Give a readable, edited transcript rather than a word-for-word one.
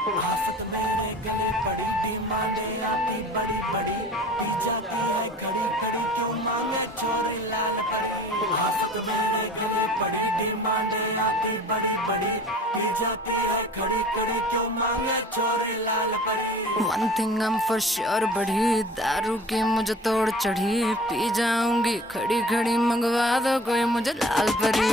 आफत मेरे गले पड़ी डिमांडें आती बड़ी बड़ी पी जाती है घड़ी घड़ी क्यों मांगे छोरे लाल परी। आफत मेरे गले पड़ी डिमांडें आती बड़ी बड़ी पी जाती है घड़ी घड़ी क्यों मांगे छोरे लाल परी। One thing I'm for sure बढ़ी दारू की मुझे तोड़ चढ़ी पी जाऊंगी खड़ी खड़ी मंगवा दो कोई मुझे लाल परी।